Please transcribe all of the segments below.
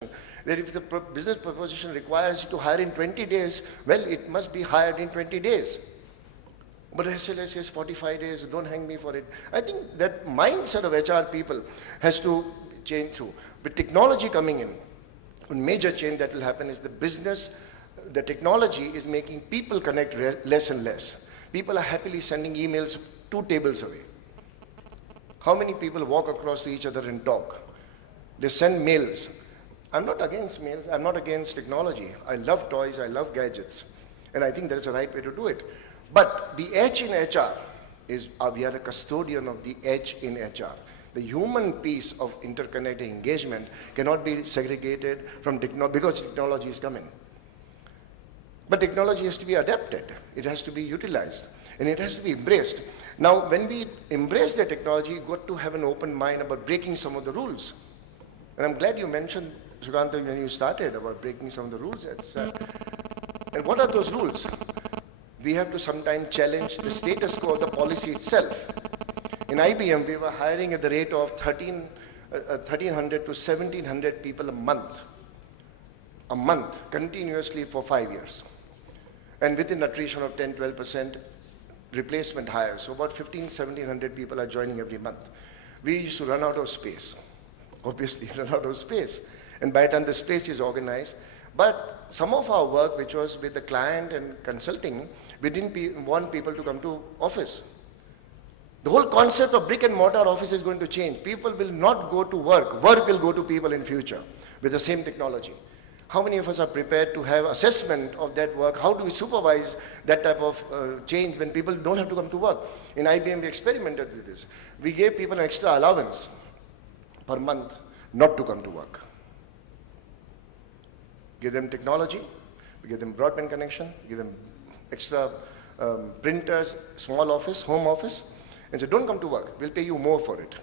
That if the business proposition requires you to hire in 20 days, well, it must be hired in 20 days. But SLA says 45 days, don't hang me for it. I think that mindset of HR people has to change through. With technology coming in, one major change that will happen is the business, the technology is making people connect less and less. People are happily sending emails 2 tables away. How many people walk across to each other and talk? They send mails. I'm not against mails, I'm not against technology. I love toys, I love gadgets. And I think there's a right way to do it. But the H in HR is, we are a custodian of the H in HR. The human piece of interconnected engagement cannot be segregated from technology because technology is coming. But technology has to be adapted. It has to be utilized. And it has to be embraced. Now, when we embrace the technology, you've got to have an open mind about breaking some of the rules. And I'm glad you mentioned, Suganta, when you started about breaking some of the rules. And what are those rules? We have to sometimes challenge the status quo of the policy itself. In IBM, we were hiring at the rate of 1,300 to 1,700 people a month, continuously for 5 years. And with an attrition of 10-12% replacement hires. So about 1,700 people are joining every month. We used to run out of space. Obviously, run out of space. And by the time the space is organized, but some of our work, which was with the client and consulting, we didn't want people to come to office. The whole concept of brick and mortar office is going to change. People will not go to work. Work will go to people in future with the same technology. How many of us are prepared to have assessment of that work? How do we supervise that type of change when people don't have to come to work? In IBM, we experimented with this. We gave people an extra allowance per month not to come to work. Give them technology, we give them broadband connection, give them extra printers, small office, home office, and say, don't come to work, we'll pay you more for it.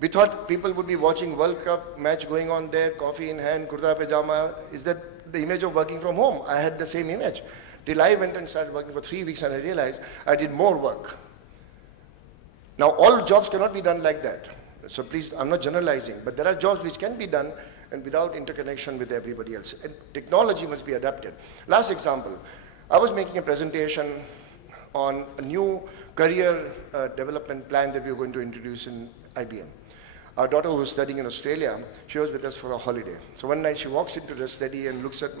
We thought people would be watching World Cup match going on there, coffee in hand, kurta pajama. Is that the image of working from home? I had the same image. Till I went and started working for 3 weeks and I realized I did more work. Now all jobs cannot be done like that. So please, I'm not generalizing, but there are jobs which can be done and without interconnection with everybody else. And technology must be adapted. Last example, I was making a presentation on a new career development plan that we were going to introduce in IBM. Our daughter, who was studying in Australia, she was with us for a holiday. So one night she walks into the study and looks at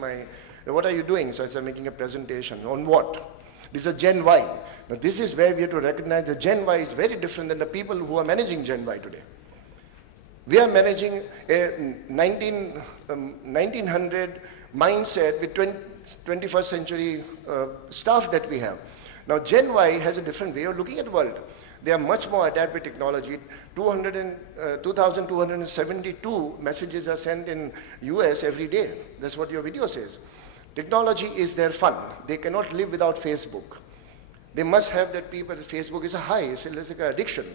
what are you doing? So I said, making a presentation. On what? This is Gen Y. Now this is where we have to recognize that Gen Y is very different than the people who are managing Gen Y today. We are managing a 1900 mindset with 21st century staff that we have. Now Gen Y has a different way of looking at the world. They are much more adapted with technology. 2,272 messages are sent in US every day. That's what your video says. Technology is their fun. They cannot live without Facebook. They must have that people, Facebook is a high, it's like an addiction.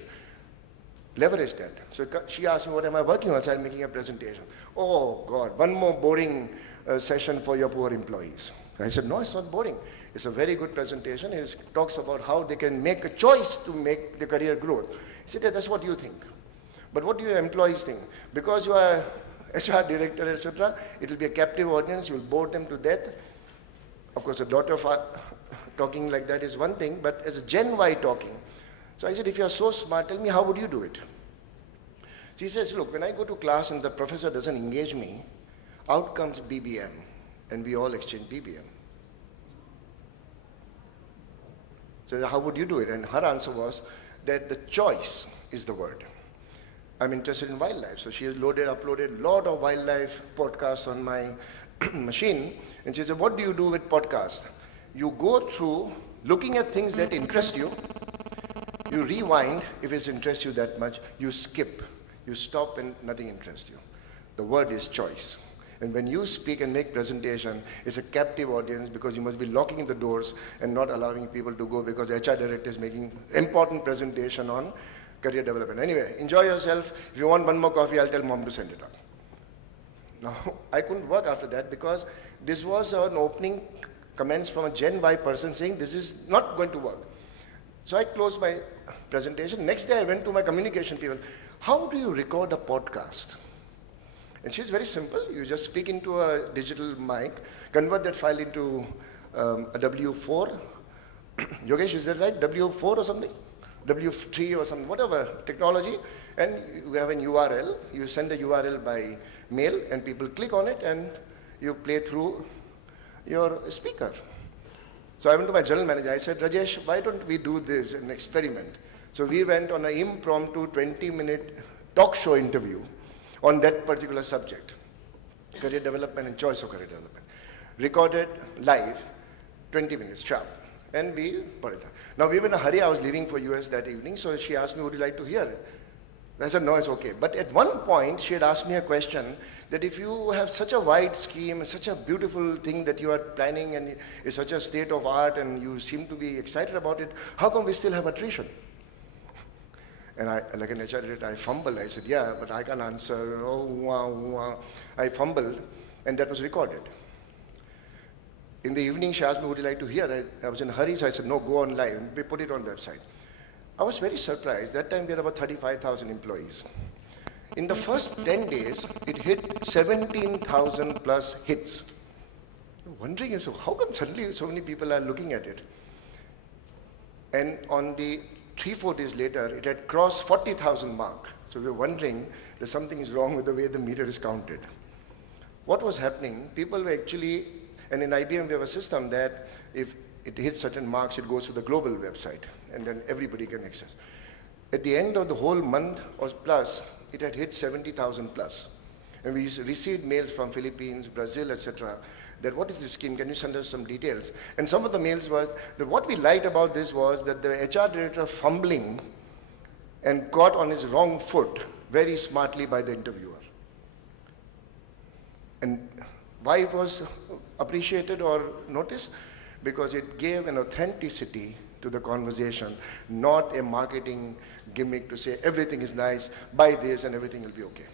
Leverage that. So she asked me, what am I working on? So I'm making a presentation. Oh God, one more boring session for your poor employees. I said, no, it's not boring. It's a very good presentation. It talks about how they can make a choice to make the career growth. He said, yeah, that's what you think. But what do your employees think? Because you are HR director, etc., it will be a captive audience. You will bore them to death. Of course, a daughter of talking like that is one thing, but as a Gen Y talking. So I said, if you are so smart, tell me, how would you do it? She says, look, when I go to class and the professor doesn't engage me, out comes BBM, and we all exchange BBM. So how would you do it? And her answer was that the choice is the word. I'm interested in wildlife. So she has uploaded a lot of wildlife podcasts on my machine. And she said, what do you do with podcasts? You go through looking at things that interest you. You rewind if it interests you that much. You skip. You stop and nothing interests you. The word is choice. And when you speak and make presentation, it's a captive audience because you must be locking the doors and not allowing people to go because the HR director is making important presentation on career development. Anyway, enjoy yourself. If you want one more coffee, I'll tell mom to send it up. Now, I couldn't work after that because this was an opening comments from a Gen Y person saying this is not going to work. So I closed my presentation. Next day I went to my communication people. How do you record a podcast? And she's very simple. You just speak into a digital mic, convert that file into a W4. Yogesh, is that right? W4 or something? W3 or something, whatever technology. And you have an URL. You send the URL by mail and people click on it and you play through your speaker. So I went to my general manager. I said, Rajesh, why don't we do this, an experiment? So we went on an impromptu 20-minute talk show interview on that particular subject, career development and choice of career development. Recorded live, 20 minutes sharp. And we put it down. Now we were in a hurry. I was leaving for US that evening. So she asked me, would you like to hear it? I said, no, it's okay. But at one point, she had asked me a question that if you have such a wide scheme, such a beautiful thing that you are planning and it's such a state of art and you seem to be excited about it, how come we still have attrition? And I, like an HR editor, I fumbled. I said, yeah, but I can't answer. Oh, wow, wow. I fumbled, and that was recorded. In the evening, she asked me, would you like to hear? I was in a hurry, so I said, no, go on live. We put it on the website. I was very surprised. That time we had about 35,000 employees. In the first 10 days, it hit 17,000 plus hits. I'm wondering, so how come suddenly so many people are looking at it? And on the 3-4 days later, it had crossed 40,000 mark. So we were wondering that something is wrong with the way the meter is counted. What was happening? People were actually, and in IBM we have a system that if it hits certain marks, it goes to the global website, and then everybody can access. At the end of the whole month or plus, it had hit 70,000 plus. And we received mails from Philippines, Brazil, etc. that what is this scheme, can you send us some details? And some of the mails were that what we liked about this was that the HR director fumbling and got on his wrong foot very smartly by the interviewer. And why it was appreciated or noticed? Because it gave an authenticity to the conversation, not a marketing gimmick to say everything is nice, buy this and everything will be okay.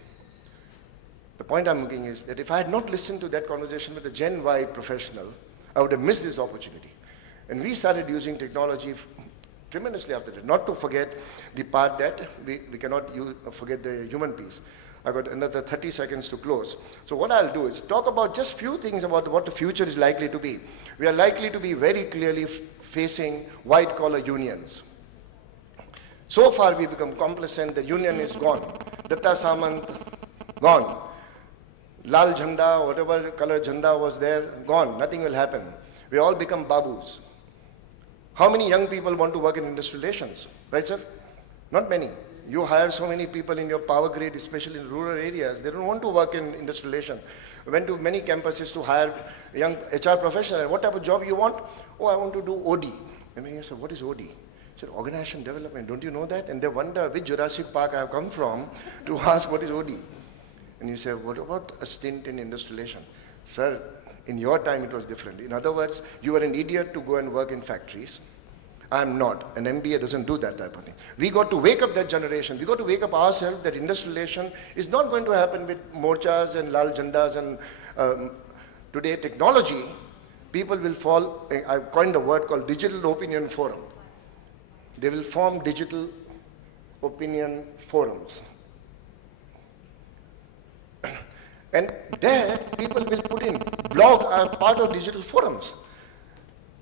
The point I'm making is that if I had not listened to that conversation with a Gen Y professional, I would have missed this opportunity. And we started using technology tremendously after that. Not to forget the part that we cannot forget the human piece. I got another 30 seconds to close. So what I'll do is talk about just few things about what the future is likely to be. We are likely to be very clearly facing white-collar unions. So far we become complacent, the union is gone. Datta Samant, gone. Lal Jhanda, whatever color Jhanda was there, gone. Nothing will happen. We all become babus. How many young people want to work in industrial relations? Right, sir? Not many. You hire so many people in your power grid, especially in rural areas. They don't want to work in industrial relations. I went to many campuses to hire young HR professionals. What type of job you want? Oh, I want to do OD. And when you say, what is OD? I said, organization development. Don't you know that? And they wonder which Jurassic Park I have come from to ask what is OD. And you say, what about a stint in industrial relations? Sir, in your time it was different. In other words, you were an idiot to go and work in factories. I'm not. An MBA doesn't do that type of thing. We got to wake up that generation. We got to wake up ourselves that industrial relation is not going to happen with morchas and lal jandas and today technology. People will fall, I've coined a word called digital opinion forum. They will form digital opinion forums. And there people will put in blog are part of digital forums.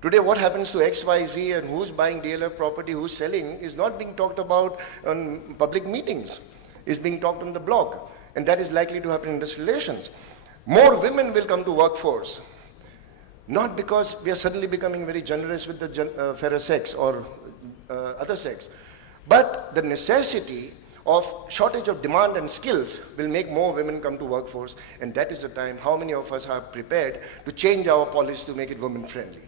Today what happens to XYZ and who's buying DLF property, who's selling is not being talked about on public meetings. It's being talked on the blog. And that is likely to happen in industrial relations. More women will come to workforce. Not because we are suddenly becoming very generous with the fairer sex or other sex. But the necessity of shortage of demand and skills will make more women come to workforce. And that is the time how many of us are prepared to change our policy to make it women friendly.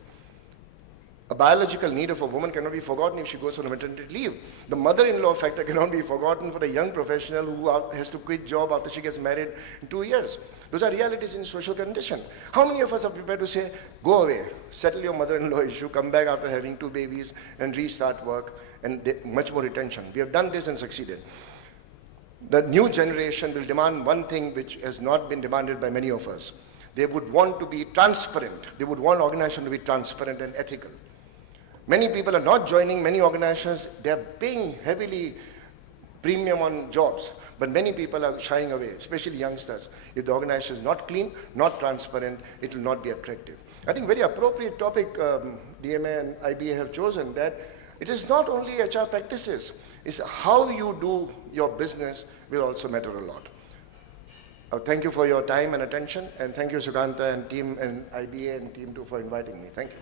A biological need of a woman cannot be forgotten if she goes on a maternity leave. The mother-in-law factor cannot be forgotten for a young professional who has to quit job after she gets married in 2 years. Those are realities in social condition. How many of us are prepared to say, go away, settle your mother-in-law issue, come back after having 2 babies and restart work and much more retention. We have done this and succeeded. The new generation will demand one thing which has not been demanded by many of us. They would want to be transparent. They would want organizations to be transparent and ethical. Many people are not joining many organizations. They are paying heavily premium on jobs, But many people are shying away, especially youngsters. If the organization is not clean, not transparent, it will not be attractive. I think very appropriate topic DMA and IBA have chosen, that it is not only HR practices, it's how you do your business will also matter a lot. Thank you for your time and attention, and thank you Sukanta and team and IBA and team too for inviting me. Thank you.